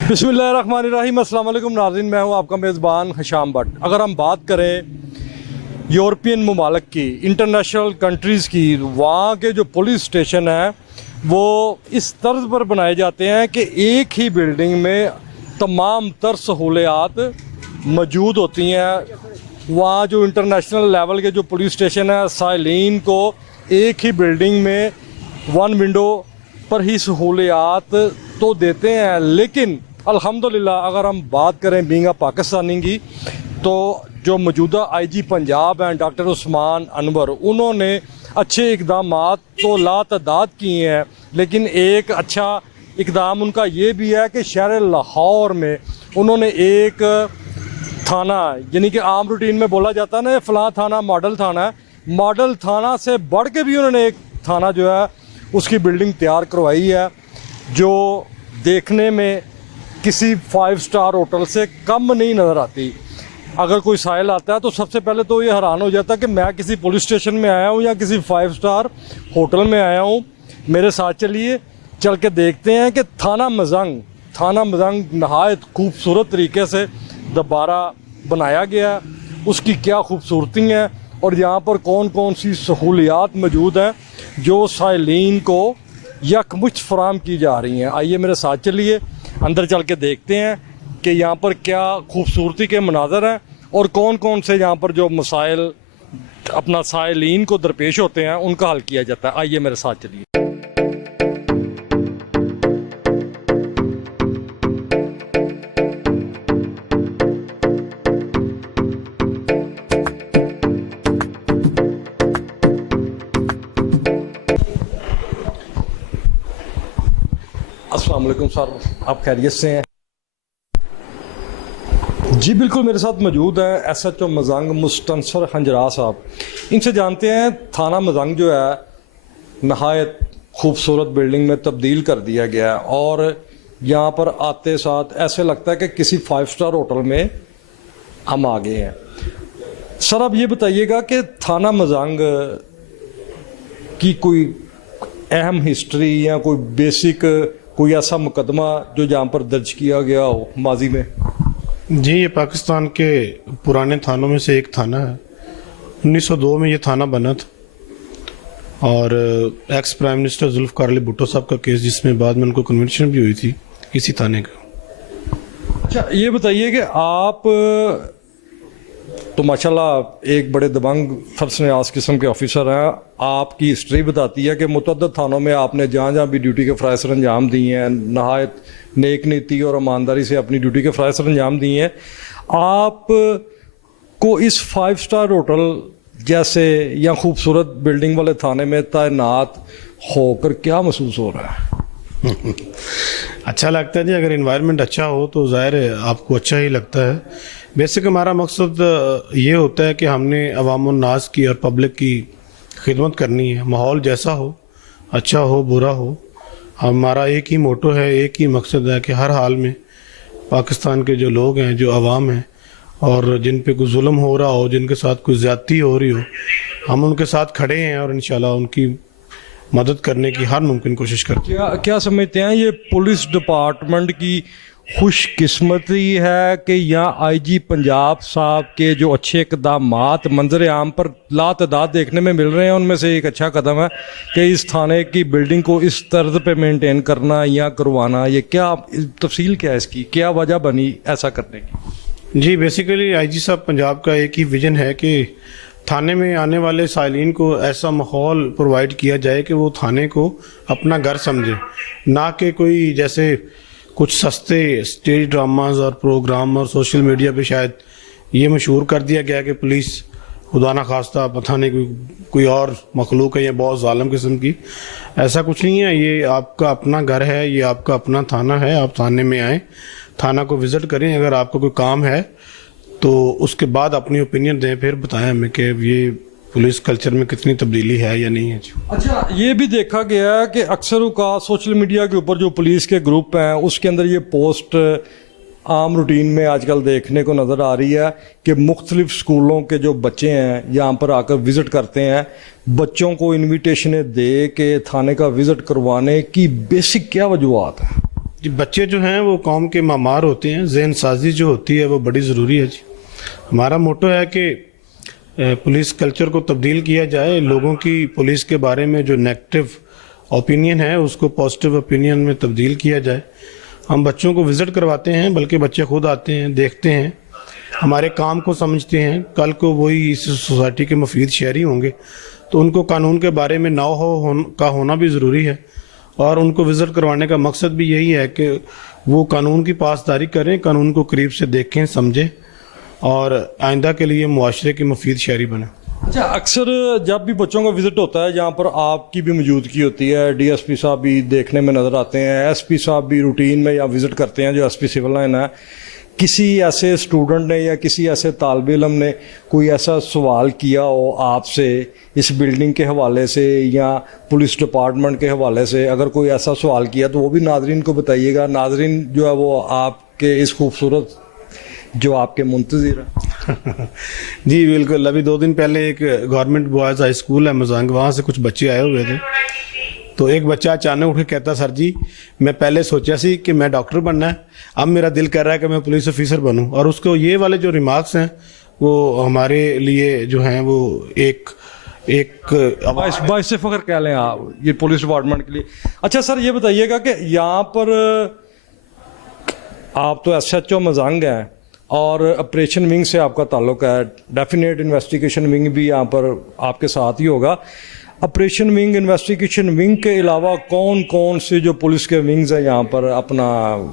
बिस्मिल्लाहिर्रहमानिर्रहीम। अस्सलाम वालेकुम नाज़रीन, मैं हूं आपका मेज़बान हशाम भट्ट। अगर हम बात करें यूरोपियन ममालिक की, इंटरनेशनल कंट्रीज़ की, वहाँ के जो पुलिस स्टेशन हैं वो इस तर्ज पर बनाए जाते हैं कि एक ही बिल्डिंग में तमाम तर सहूलियात मौजूद होती हैं। वहाँ जो इंटरनेशनल लेवल के जो पुलिस स्टेशन हैं, साइलिन को एक ही बिल्डिंग में वन विंडो पर ही सहूलियात तो देते हैं, लेकिन अल्हम्दुलिल्लाह अगर हम बात करें बीइंग पाकिस्तानी की, तो जो मौजूदा आईजी पंजाब हैं डॉक्टर उस्मान अनवर, उन्होंने अच्छे इकदाम तो लातदाद किए हैं, लेकिन एक अच्छा इकदाम उनका ये भी है कि शहर लाहौर में उन्होंने एक थाना, यानी कि आम रूटीन में बोला जाता है ना फ़लाँ थाना मॉडल थाना है, मॉडल थाना से बढ़ के भी उन्होंने एक थाना जो है उसकी बिल्डिंग तैयार करवाई है, जो देखने में किसी 5 स्टार होटल से कम नहीं नज़र आती। अगर कोई साहिल आता है तो सबसे पहले तो ये हैरान हो जाता है कि मैं किसी पुलिस स्टेशन में आया हूँ या किसी 5 स्टार होटल में आया हूँ। मेरे साथ चलिए, चल के देखते हैं कि थाना मजंग नहायत खूबसूरत तरीके से दोबारा बनाया गया, उसकी क्या खूबसूरती है और यहाँ पर कौन कौन सी सहूलियात मौजूद हैं जो साइलिन को यकमुश्त फराम की जा रही हैं। आइए मेरे साथ चलिए, अंदर चल के देखते हैं कि यहाँ पर क्या खूबसूरती के मनाज़र हैं और कौन कौन से यहाँ पर जो मसाइल अपना साइलिन को दरपेश होते हैं उनका हल किया जाता है। आइए मेरे साथ चलिए। अस्सलाम वालेकुम सर, आप खैरियत से हैं? जी बिल्कुल, मेरे साथ मौजूद हैं SHO मजंग मुस्तनसर हंजरा साहब। इनसे जानते हैं थाना मजंग जो है नहायत खूबसूरत बिल्डिंग में तब्दील कर दिया गया है और यहाँ पर आते साथ ऐसे लगता है कि किसी 5 स्टार होटल में हम आ गए हैं। सर आप ये बताइएगा कि थाना मजंग की कोई अहम हिस्ट्री या कोई बेसिक कोई ऐसा मुकदमा जो यहाँ पर दर्ज किया गया हो माजी में? जी, ये पाकिस्तान के पुराने थानों में से एक थाना है। 1902 में ये थाना बना था और ex prime minister Zulfikar Ali Bhutto साहब का केस, जिसमें बाद में उनको कन्विक्शन भी हुई थी, इसी थाने का। अच्छा ये बताइए कि आप तो माशाल्लाह एक बड़े दबंग फर्स्ट न्याज किस्म के ऑफिसर हैं, आपकी हिस्ट्री बताती है कि मुतअद्दिद थानों में आपने जहाँ जहाँ भी ड्यूटी के फ़राइज़ सर अंजाम दिए हैं, नहायत नेक नीति और ईमानदारी से अपनी ड्यूटी के फ़राइज़ सर अंजाम दिए हैं। आप को इस 5 स्टार होटल जैसे या खूबसूरत बिल्डिंग वाले थाने में तैनात होकर क्या महसूस हो रहा है? अच्छा लगता है जी, अगर इन्वायरमेंट अच्छा हो तो ज़ाहिर है आपको अच्छा ही लगता है। बेसिक हमारा मकसद ये होता है कि हमने अवाम नास की और पब्लिक की खिदमत करनी है। माहौल जैसा हो, अच्छा हो बुरा हो, हमारा एक ही मोटो है, एक ही मकसद है कि हर हाल में पाकिस्तान के जो लोग हैं, जो अवाम हैं और जिन पे कोई जुल्म हो रहा हो, जिनके साथ कोई ज़्यादती हो रही हो, हम उनके साथ खड़े हैं और इंशाल्लाह उनकी मदद करने की हर मुमकिन कोशिश करते हैं। क्या समझते हैं ये पुलिस डिपार्टमेंट की खुशकिस्मती है कि यहाँ आईजी पंजाब साहब के जो अच्छे इक़दामात मंजर आम पर लातदाद देखने में मिल रहे हैं, उनमें से एक अच्छा कदम है कि इस थाने की बिल्डिंग को इस तर्ज पे मेंटेन करना या करवाना? ये क्या तफसील क्या है इसकी, क्या वजह बनी ऐसा करने की? जी, बेसिकली आईजी साहब पंजाब का एक ही विजन है कि थाने में आने वाले साइलिन को ऐसा माहौल प्रोवाइड किया जाए कि वो थाने को अपना घर समझे, ना कि कोई जैसे कुछ सस्ते स्टेज ड्रामाज और प्रोग्राम और सोशल मीडिया पे शायद ये मशहूर कर दिया गया कि पुलिस खुदा ना खास्ता पता नहीं कोई और मखलूक है, ये बहुत ज़ालिम किस्म की। ऐसा कुछ नहीं है, ये आपका अपना घर है, ये आपका अपना थाना है। आप थाने में आएँ, थाना को विज़िट करें, अगर आपको कोई काम है तो उसके बाद अपनी ओपिनियन दें, फिर बताएं हमें कि ये पुलिस कल्चर में कितनी तब्दीली है या नहीं है। अच्छा, ये भी देखा गया है कि अक्सर का सोशल मीडिया के ऊपर जो पुलिस के ग्रुप हैं उसके अंदर ये पोस्ट आम रूटीन में आजकल देखने को नज़र आ रही है कि मुख्तलिफ स्कूलों के जो बच्चे हैं यहाँ पर आकर विज़िट करते हैं, बच्चों को इन्विटेशनें दे के थाने का विज़िट करवाने की बेसिक क्या वजूहत है? जी, बच्चे जो हैं वो कौम के मामार होते हैं, जहन साजी जो होती है वो बड़ी ज़रूरी है जी। हमारा मोटो है कि पुलिस कल्चर को तब्दील किया जाए, लोगों की पुलिस के बारे में जो नेगेटिव ओपिनियन है उसको पॉजिटिव ओपिनियन में तब्दील किया जाए। हम बच्चों को विज़िट करवाते हैं, बल्कि बच्चे खुद आते हैं, देखते हैं, हमारे काम को समझते हैं। कल को वही इस सोसाइटी के मुफीद शहरी होंगे तो उनको कानून के बारे में का होना भी ज़रूरी है, और उनको विज़िट करवाने का मकसद भी यही है कि वो कानून की पासदारी करें, कानून को करीब से देखें, समझें और आइंदा के लिए मुआशरे की मुफीद शहरी बने। अच्छा, अक्सर जब भी बच्चों का विज़िट होता है जहाँ पर आपकी भी मौजूदगी होती है, डीएसपी साहब भी देखने में नज़र आते हैं, एसपी साहब भी रूटीन में यहाँ विज़िट करते हैं, जो एसपी सिविल लाइन है, किसी ऐसे स्टूडेंट ने या किसी ऐसे तालिब इल्म ने कोई ऐसा सवाल किया हो आपसे इस बिल्डिंग के हवाले से या पुलिस डिपार्टमेंट के हवाले से? अगर कोई ऐसा सवाल किया तो वो भी नाज़रीन को बताइएगा। नाज़रीन जो है वो आपके इस खूबसूरत जो आपके मुंतज़िर है। जी बिल्कुल, अभी 2 दिन पहले एक गवर्नमेंट बॉयज़ हाई स्कूल है मजांग, वहाँ से कुछ बच्चे आए हुए थे, तो एक बच्चा अचानक उठ के कहता, सर जी मैं पहले सोचा सी कि मैं डॉक्टर बनना है, अब मेरा दिल कर रहा है कि मैं पुलिस ऑफिसर बनूं। और उसको ये वाले जो रिमार्क्स हैं वो हमारे लिए जो हैं वो एक बाइस से फख्र कह लें आप ये पुलिस डिपार्टमेंट के लिए। अच्छा सर, ये बताइएगा कि यहाँ पर आप तो SHO मजांग हैं और ऑपरेशन विंग से आपका ताल्लुक है, डेफिनेट इन्वेस्टिगेशन विंग भी यहाँ पर आपके साथ ही होगा। ऑपरेशन विंग, इन्वेस्टिगेशन विंग के अलावा कौन कौन से जो पुलिस के विंग्स हैं यहाँ पर अपना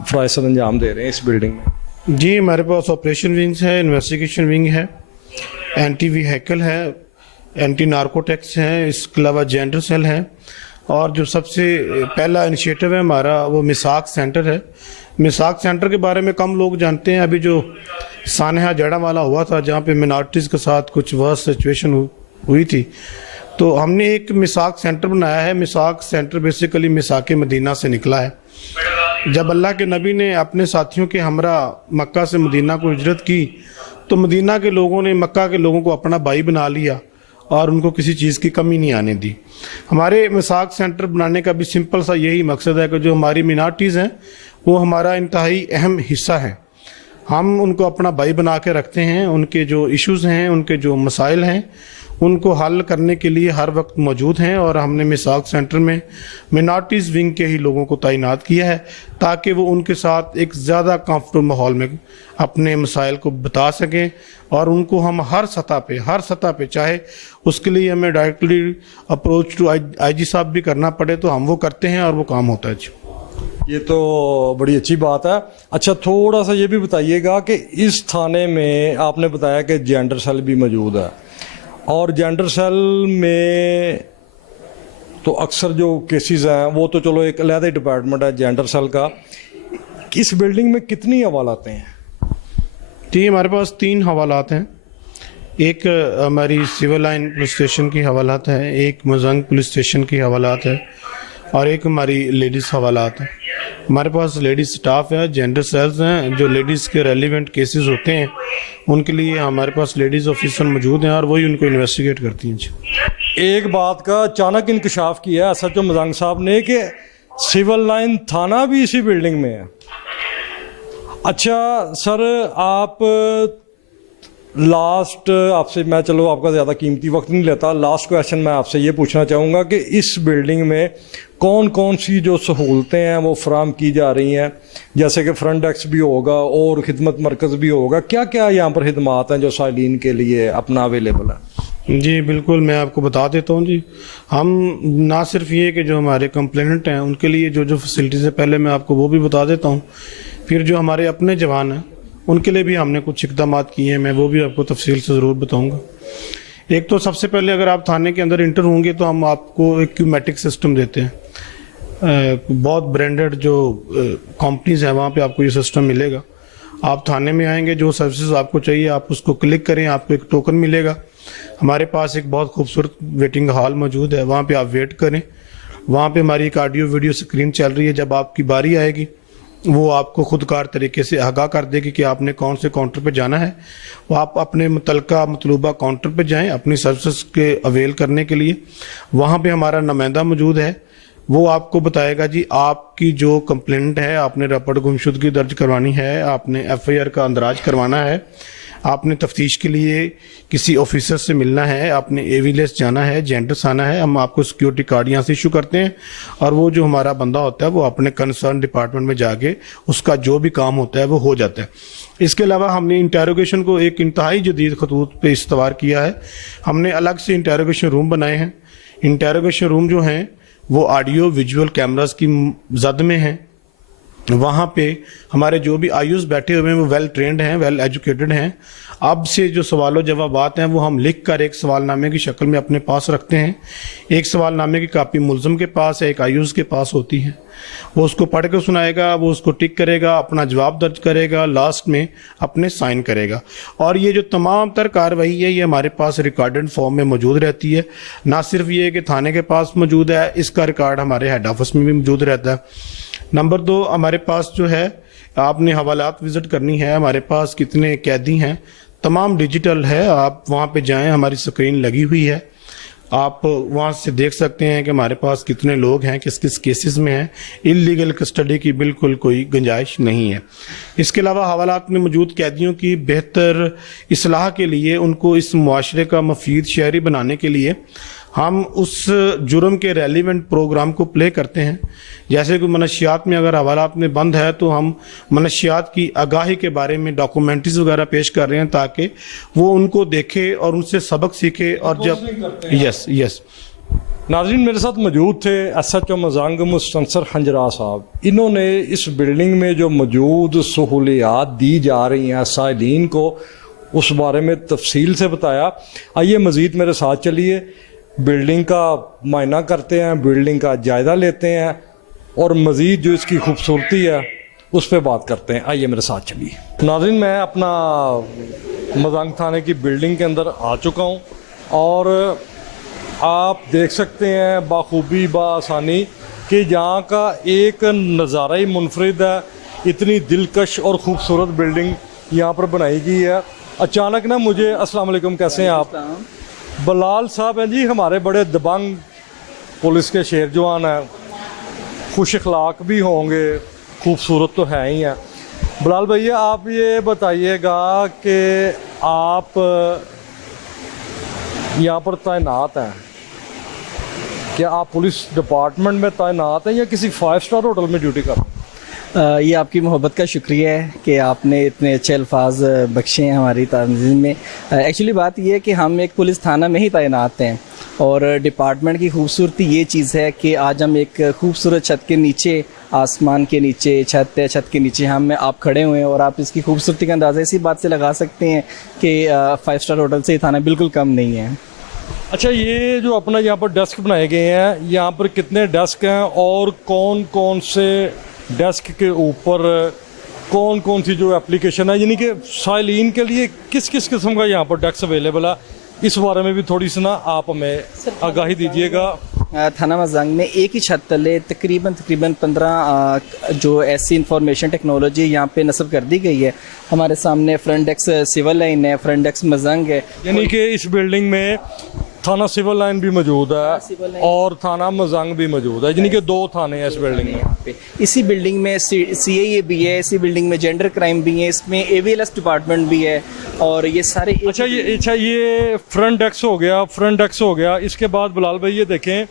फ़राइज़ अंजाम दे रहे हैं इस बिल्डिंग में? जी, हमारे पास ऑपरेशन विंग्स है, इन्वेस्टिगेशन विंग है, एंटी व्हीकल है, एंटी नार्कोटिक्स है, इसके अलावा जेंडर सेल है, और जो सबसे पहला इनिशिएटिव है हमारा वो मिसाक सेंटर है। मिसाक सेंटर के बारे में कम लोग जानते हैं। अभी जो सानहा जड़ा वाला हुआ था जहाँ पे मिनॉरिटीज़ के साथ कुछ वर्स्ट सिचुएशन हुई थी, तो हमने एक मिसाक सेंटर बनाया है। मिसाक सेंटर बेसिकली मिसाक मदीना से निकला है। जब अल्लाह के नबी ने अपने साथियों के हमरा मक्का से मदीना को हिजरत की तो मदीना के लोगों ने मक्का के लोगों को अपना भाई बना लिया और उनको किसी चीज़ की कमी नहीं आने दी। हमारे मिसाक सेंटर बनाने का भी सिंपल सा यही मकसद है कि जो हमारी मिनॉरिटीज़ हैं वो हमारा इंतहाई अहम हिस्सा है। हम उनको अपना भाई बना के रखते हैं, उनके जो इश्यूज़ हैं, उनके जो मसाइल हैं, उनको हल करने के लिए हर वक्त मौजूद हैं। और हमने मिसाक सेंटर में मिनॉरिटीज़ विंग के ही लोगों को तैनात किया है ताकि वो उनके साथ एक ज़्यादा कंफर्टेबल माहौल में अपने मसाइल को बता सकें, और उनको हम हर सतह पे चाहे उसके लिए हमें डायरेक्टली अप्रोच टू IG साहब भी करना पड़े तो हम वो करते हैं और वो काम होता है जी। ये तो बड़ी अच्छी बात है। अच्छा, थोड़ा सा ये भी बताइएगा कि इस थाने में आपने बताया कि जेंडर सेल भी मौजूद है, और जेंडर सेल में तो अक्सर जो केसेस हैं वो तो चलो एक अलग डिपार्टमेंट है जेंडर सेल का। इस बिल्डिंग में कितनी हवालातें हैं? जी, हमारे पास 3 हवालात हैं। एक हमारी सिविल लाइन पुलिस स्टेशन की हवालात है, एक मजंग पुलिस स्टेशन की हवालात है, और एक हमारी लेडीज़ हवालात है। हमारे पास लेडीज़ स्टाफ है, जेंडर सेल्स हैं, जो लेडीज़ के रेलिवेंट केसेस होते हैं उनके लिए हमारे पास लेडीज़ ऑफिसर मौजूद हैं और वही उनको इन्वेस्टिगेट करती हैं जी। एक बात का अचानक इंकशाफ किया SHO मजांग साहब ने कि सिविल लाइन थाना भी इसी बिल्डिंग में है। अच्छा सर, आप लास्ट आपसे मैं चलो आपका ज़्यादा कीमती वक्त नहीं लेता, लास्ट क्वेश्चन मैं आपसे ये पूछना चाहूँगा कि इस बिल्डिंग में कौन कौन सी जो सहूलतें हैं वो फराम की जा रही हैं, जैसे कि फ्रंट डेस्क भी होगा और खिदमत मरकज़ भी होगा, क्या क्या यहाँ पर खिदमात हैं जो साइलिन के लिए अपना अवेलेबल है? जी बिल्कुल, मैं आपको बता देता हूँ जी। हम ना सिर्फ ये कि जो हमारे कंप्लेनेंट हैं उनके लिए जो जो फैसिलिटीज़ है पहले मैं आपको वो भी बता देता हूँ, फिर जो हमारे अपने जवान हैं उनके लिए भी हमने कुछ इकदाम किए हैं, मैं वो भी आपको तफसील से ज़रूर बताऊँगा। एक तो सबसे पहले अगर आप थाने के अंदर इंटर होंगे तो हम आपको एक क्यूमेटिक सिस्टम देते हैं। बहुत ब्रांडेड जो कंपनीज हैं वहाँ पे आपको ये सिस्टम मिलेगा। आप थाने में आएंगे, जो सर्विसेज आपको चाहिए आप उसको क्लिक करें, आपको एक टोकन मिलेगा। हमारे पास एक बहुत खूबसूरत वेटिंग हॉल मौजूद है, वहाँ पे आप वेट करें। वहाँ पे हमारी एक ऑडियो वीडियो स्क्रीन चल रही है, जब आपकी बारी आएगी वो आपको खुदकार तरीके से आगाह कर देगी कि आपने कौन से काउंटर पे जाना है। वो आप अपने मतलूबा काउंटर पे जाएं अपनी सर्विसेज के अवेल करने के लिए। वहाँ पे हमारा नुमाइंदा मौजूद है, वो आपको बताएगा जी आपकी जो कंप्लेंट है, आपने रपट गुमशुदगी दर्ज करवानी है, आपने FIR का अंदराज करवाना है, आपने तफ्तीश के लिए किसी ऑफिसर से मिलना है, आपने एविलेस जाना है, जेंडर्स आना है, हम आपको सिक्योरिटी कार्ड यहाँ से इशू करते हैं और वो जो हमारा बंदा होता है वो अपने कंसर्न डिपार्टमेंट में जाके उसका जो भी काम होता है वो हो जाता है। इसके अलावा हमने इंटेरोगेशन को एक इंतहाई जदीद खतूत पे इस्तवार किया है। हमने अलग से इंटेरोगेशन रूम बनाए हैं। इंटेरोगेशन रूम जो हैं वो ऑडियो विजुअल कैमरास की जद में हैं। वहाँ पे हमारे जो भी आयुष बैठे हुए हैं वो वेल ट्रेंड हैं, वेल एजुकेटेड हैं। अब से जो सवालों जवाबात हैं वो हम लिख कर एक सवालनामे की शक्ल में अपने पास रखते हैं। एक सवालनामे की कापी मुलज़म के पास है, एक आयुष के पास होती है। वो उसको पढ़ के सुनाएगा, वो उसको टिक करेगा, अपना जवाब दर्ज करेगा, लास्ट में अपने साइन करेगा। और ये जो तमाम तर कार्रवाई है ये हमारे पास रिकॉर्डेड फॉर्म में मौजूद रहती है। ना सिर्फ ये कि थाने के पास मौजूद है, इसका रिकॉर्ड हमारे हेड ऑफिस में भी मौजूद रहता है। नंबर 2, हमारे पास जो है आपने हवालात विजिट करनी है, हमारे पास कितने कैदी हैं तमाम डिजिटल है। आप वहाँ पे जाएं, हमारी स्क्रीन लगी हुई है, आप वहाँ से देख सकते हैं कि हमारे पास कितने लोग हैं, किस किस केसेस में हैं। इल्लीगल कस्टडी की बिल्कुल कोई गुंजाइश नहीं है। इसके अलावा हवालात में मौजूद कैदियों की बेहतर इस्लाह के लिए, उनको इस मुआशरे का मफीद शहरी बनाने के लिए हम उस जुर्म के रेलिवेंट प्रोग्राम को प्ले करते हैं। जैसे कि मनशियात में अगर हवालात में बंद है तो हम मनशियात की आगाही के बारे में डॉक्यूमेंट्रीज वगैरह पेश कर रहे हैं ताकि वो उनको देखे और उनसे सबक सीखे। और जब यस नाज़रीन, मेरे साथ मौजूद थे SHO मजांग मुस्तनसर हंजरा साहब। इन्होंने इस बिल्डिंग में जो मौजूद सहूलियात दी जा रही हैं साइलीन को उस बारे में तफसील से बताया। आइए मज़ीद मेरे साथ चलिए, बिल्डिंग का मायना करते हैं, बिल्डिंग का जायज़ा लेते हैं और मज़ीद जो इसकी खूबसूरती है उस पर बात करते हैं। आइए मेरे साथ चलिए। नाज़रीन, मैं अपना मजांग थाने की बिल्डिंग के अंदर आ चुका हूँ और आप देख सकते हैं बाखूबी बासानी कि यहाँ का एक नज़ारा ही मुनफरिद है। इतनी दिलकश और ख़ूबसूरत बिल्डिंग यहाँ पर बनाई गई है। अचानक ना मुझे, अस्सलाम वालेकुम, कैसे हैं आप? बलाल साहब हैं जी, हमारे बड़े दबंग पुलिस के शेर जवान हैं, खुश अखलाक भी होंगे, खूबसूरत तो है ही हैं। बलाल भैया, आप ये बताइएगा कि आप यहाँ पर तैनात हैं, क्या आप पुलिस डिपार्टमेंट में तैनात हैं या किसी 5 स्टार होटल में ड्यूटी कर रहे हैं? ये आपकी मोहब्बत का शुक्रिया है कि आपने इतने अच्छे अल्फाज बख्शे हैं हमारी तंजीम में। एक्चुअली बात यह है कि हम एक पुलिस थाना में ही तैनात हैं और डिपार्टमेंट की खूबसूरती ये चीज़ है कि आज हम एक खूबसूरत छत के नीचे, आसमान के नीचे छत है, छत के नीचे आप खड़े हुए हैं और आप इसकी खूबसूरती का अंदाज़ा इसी बात से लगा सकते हैं कि 5 स्टार होटल से ये थाना बिल्कुल कम नहीं है। अच्छा, ये जो अपना यहाँ पर डेस्क बनाए गए हैं, यहाँ पर कितने डेस्क हैं और कौन कौन से डेस्क के ऊपर कौन कौन सी जो एप्लीकेशन है, यानी कि साइलीन के लिए किस किस किस्म का यहाँ पर डेस्क अवेलेबल है, इस बारे में भी थोड़ी सी ना आप हमें आगाही दीजिएगा। थाना मजांग में एक ही छत तले तकरीबन 15 जो ऐसी इंफॉर्मेशन टेक्नोलॉजी यहाँ पे नस्ब कर दी गई है। हमारे सामने फ्रंट डेस्क सिविल लाइन है, फ्रंट डेस्क मजांग है, यानी कि इस बिल्डिंग में थाना सिविल लाइन भी मौजूद है और थाना मजांग भी मौजूद है, यानी कि 2 थाने हैं इस बिल्डिंग में। यहाँ पे इसी बिल्डिंग में CIA भी है, इसी बिल्डिंग में जेंडर क्राइम भी है, इसमें AVLS डिपार्टमेंट भी है और ये सारे अच्छा ये फ्रंट डेस्क हो गया। इसके बाद बिलाल भाई ये देखें,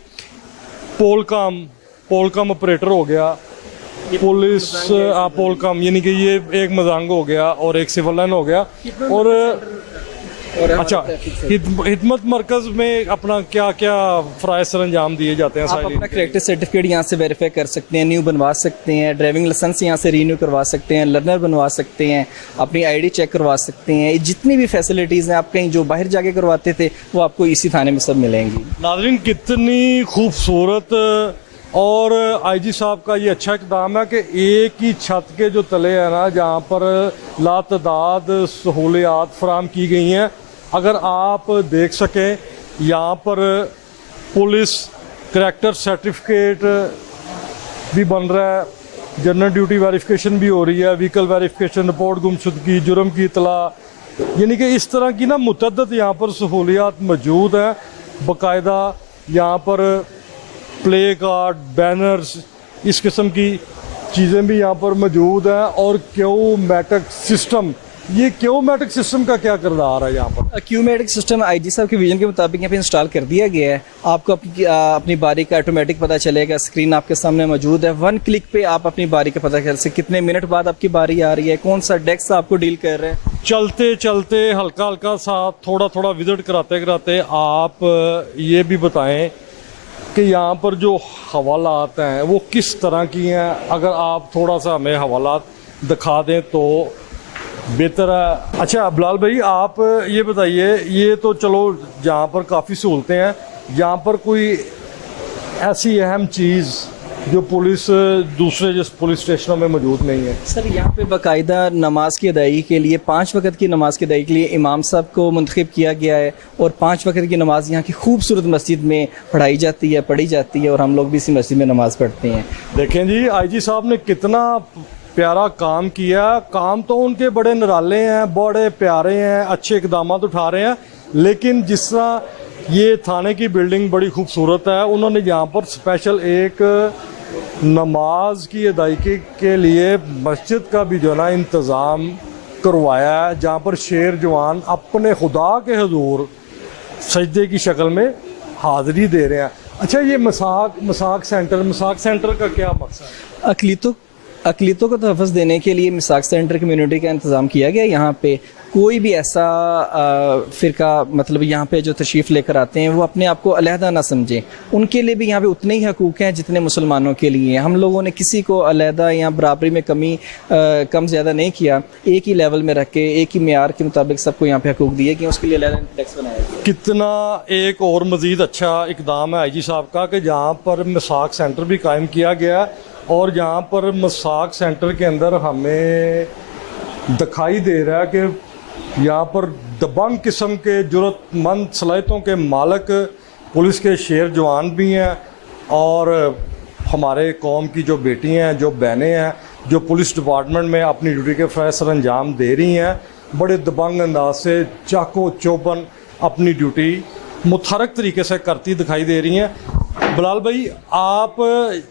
पोलकम ऑपरेटर हो गया, पुलिस पोलकम, यानी कि ये एक मजांग हो गया और एक सिविल लाइन हो गया। और और हमारे अच्छा, traffic से। हिदमत मरकज़ में अपना क्या क्या फ़राइज़ सर अंजाम दिए जाते हैं? आप साइलिन अपना के? करेक्टर सर्टिफिकेट यहाँ से वेरीफाई कर सकते हैं, न्यू बनवा सकते हैं, ड्राइविंग लाइसेंस यहाँ से रीन्यू करवा सकते हैं, लर्नर बनवा सकते हैं, अपनी आईडी चेक करवा सकते हैं। जितनी भी फैसिलिटीज़ हैं, आप कहीं जो बाहर जाके करवाते थे वो आपको इसी थाने में सब मिलेंगी। नाज़रीन, कितनी खूबसूरत और आईजी साहब का ये अच्छा इक़दाम है कि एक ही छत के जो तले हैं ना, जहाँ पर लातदाद सहूलियात फराम की गई हैं। अगर आप देख सकें, यहाँ पर पुलिस करैक्टर सर्टिफिकेट भी बन रहा है, जनरल ड्यूटी वेरिफिकेशन भी हो रही है, व्हीकल वेरिफिकेशन, रिपोर्ट गुमशुदगी, जुर्म की इतला, यानी कि इस तरह की ना मुतअद्दिद यहाँ पर सहूलियात मौजूद हैं। बाकायदा यहाँ पर प्ले कार्ड, बैनर्स, इस किस्म की चीज़ें भी यहाँ पर मौजूद हैं। और क्यूमैटिक सिस्टम, ये क्यूमैटिक सिस्टम का क्या किरदार है यहाँ पर? क्यूमैटिक सिस्टम आईजी साहब के विजन के मुताबिक यहाँ पे इंस्टॉल कर दिया गया है। आपको अपनी बारी का ऑटोमेटिक पता चलेगा, स्क्रीन आपके सामने मौजूद है। 1 क्लिक पे आप अपनी बारी का पता कर सकते, कितने मिनट बाद आपकी बारी आ रही है, कौन सा डेस्क आपको डील कर रहे हैं। चलते चलते हल्का हल्का सा थोड़ा थोड़ा विजिट कराते कराते आप ये भी बताएं कि यहाँ पर जो हवालात हैं वो किस तरह की हैं। अगर आप थोड़ा सा हमें हवालात दिखा दें तो बेहतर है। अच्छा बिलाल भाई, आप ये बताइए, ये तो चलो यहाँ पर काफ़ी सहूलतें हैं, यहाँ पर कोई ऐसी अहम चीज़ जो दूसरे जिस पुलिस स्टेशनों में मौजूद नहीं है? सर, यहाँ पे बाकायदा नमाज की अदायगी के लिए 5 वक्त की नमाज की अदायगी के लिए इमाम साहब को मुंतखब किया गया है, और 5 वक्त की नमाज यहाँ की खूबसूरत मस्जिद में पढ़ी जाती है, और हम लोग भी इसी मस्जिद में नमाज पढ़ते हैं। देखें जी, आईजी साहब ने कितना प्यारा काम किया। काम तो उनके बड़े निराले हैं, बड़े प्यारे हैं, अच्छे इकदाम उठा रहे हैं, लेकिन जिस तरह ये थाने की बिल्डिंग बड़ी खूबसूरत है, उन्होंने यहाँ पर स्पेशल एक नमाज की अदायगी के लिए मस्जिद का भी जो है ना इंतज़ाम करवाया है, जहाँ पर शेर जवान अपने खुदा के हुजूर सजदे की शक्ल में हाज़िरी दे रहे हैं। अच्छा, ये मसाक सेंटर का क्या मकसद है? अकलीतों को तहफ़्फ़ुज़ देने के लिए मिसाक सेंटर कम्युनिटी का इंतज़ाम किया गया। यहाँ पे कोई भी ऐसा फ़िरका, मतलब यहाँ पे जो तशरीफ़ लेकर आते हैं, वो अपने आप को अलहदा ना समझें। उनके लिए भी यहाँ पे उतने ही हकूक़ हैं जितने मुसलमानों के लिए हैं। हम लोगों ने किसी को अलहदा या बराबरी में कम ज़्यादा नहीं किया, एक ही लेवल में रख के एक ही मेयार के मुताबिक सबको यहाँ पे हकूक़ दिए कि उसके लिए अलहदा टैक्स बनाया गया। कितना एक और मज़ीद अच्छा इक़दाम है आईजी साहब का कि जहाँ पर मिसाक सेंटर भी कायम किया गया, और जहाँ पर मिसाक सेंटर के अंदर हमें दिखाई दे रहा है कि यहाँ पर दबंग किस्म के जुर्रतमंद सलाहियतों के मालिक पुलिस के शेर जवान भी हैं, और हमारे कौम की जो बेटियाँ हैं, जो बहनें हैं, जो पुलिस डिपार्टमेंट में अपनी ड्यूटी के फ़र्ज़ सर अंजाम दे रही हैं, बड़े दबंग अंदाज से चाको चौबन अपनी ड्यूटी मुतहरक तरीके से करती दिखाई दे रही हैं। बिलाल भाई, आप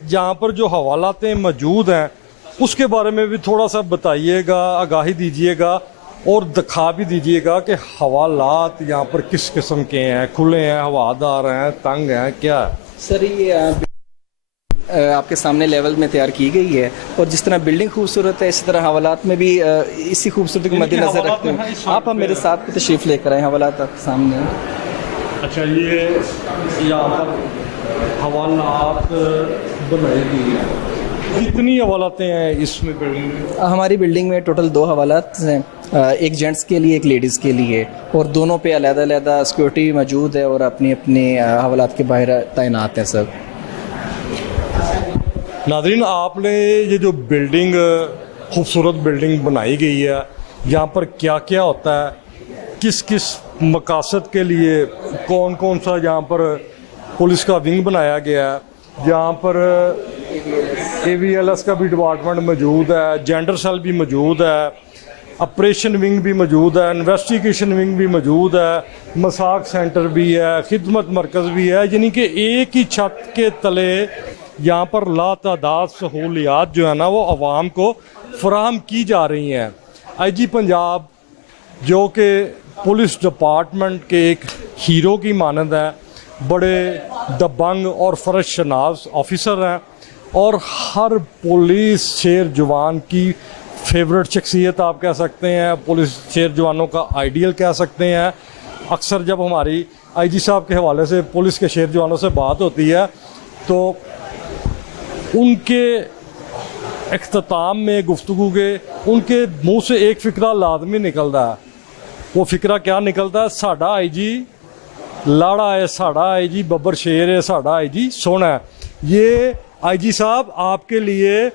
जहाँ पर जो हवालातें मौजूद हैं उसके बारे में भी थोड़ा सा बताइएगा, आगाही दीजिएगा और दिखा भी दीजिएगा कि हवालात यहाँ पर किस किस्म के हैं, खुले हैं, हवादार हैं, तंग हैं, क्या है? सर, ये आपके सामने लेवल में तैयार की गई है, और जिस तरह बिल्डिंग खूबसूरत है इसी तरह हवालात में भी इसी खूबसूरती को मद्देनजर रखते हैं आप हम मेरे साथ तशरीफ़ लेकर आए। हवालात आपके सामने। अच्छा, ये यहाँ पर हवालात बनाई गई है। कितनी हवालातें हैं इसमें बिल्डिंग में? हमारी बिल्डिंग में टोटल 2 हवालात हैं, एक जेंट्स के लिए, एक लेडीज़ के लिए, और दोनों पे अलग-अलग सिक्योरिटी मौजूद है और अपनी अपनी हवालात के बाहर तैनात हैं सब। नाज़रीन, आपने ये जो बिल्डिंग, खूबसूरत बिल्डिंग बनाई गई है, यहाँ पर क्या क्या होता है, किस किस मकासद के लिए, कौन कौन सा यहाँ पर पुलिस का विंग बनाया गया है, यहाँ पर AVLS का भी डिपार्टमेंट मौजूद है, जेंडर सेल भी मौजूद है, ऑपरेशन विंग भी मौजूद है, इन्वेस्टिगेशन विंग भी मौजूद है, मसाक सेंटर भी है, खिदमत मरकज़ भी है, यानी कि एक ही छत के तले यहाँ पर लातादाद सहूलियात जो है ना वो आवाम को फराहम की जा रही हैं। IG पंजाब जो कि पुलिस डिपार्टमेंट के एक हीरो की मानद है, बड़े दबंग और फ़र्ज शनास ऑफिसर हैं, और हर पुलिस शेर जवान की फेवरेट शख्सियत आप कह सकते हैं, पुलिस शेर जवानों का आइडियल कह सकते हैं। अक्सर जब हमारी आईजी साहब के हवाले से पुलिस के शेर जवानों से बात होती है तो उनके इख्तिताम में गुफ्तगू के उनके मुंह से एक फ़िक्रा लाजमी निकलता है। वो फ़िक्रा क्या निकलता है? साडा आईजी लाड़ा है, साडा आईजी बब्बर शेर है, साडा आईजी सोना है। ये आईजी साहब आपके लिए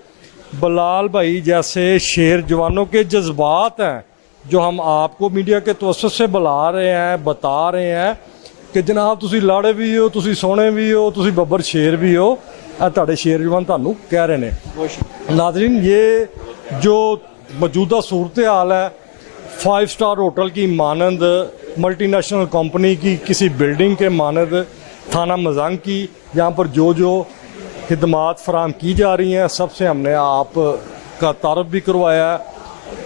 बलाल भाई जैसे शेर जवानों के जज्बात हैं जो हम आपको मीडिया के तवस्सुत से बुला रहे हैं, बता रहे हैं कि जनाब तुसी लाड़े भी हो, तुसी सोने भी हो, तुसी बब्बर शेर भी हो। ਤੁਹਾਡੇ शेर जवान ਤੁਹਾਨੂੰ कह रहे हैं। नाजरीन, ये जो मौजूदा सूरत हाल है 5 स्टार होटल की मानंद, मल्टीनेशनल कंपनी की किसी बिल्डिंग के मानंद थाना मजांग की, यहाँ पर जो खिदमात फराम की जा रही हैं सबसे हमने आपका तारफ़ भी करवाया है,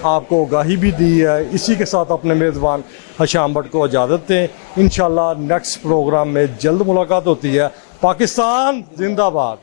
आपको आगाही भी दी है। इसी के साथ अपने मेज़बान हशाम भट्ट को इजाज़त दें। इंशाल्लाह नेक्स्ट प्रोग्राम में जल्द मुलाकात होती है। पाकिस्तान जिंदाबाद।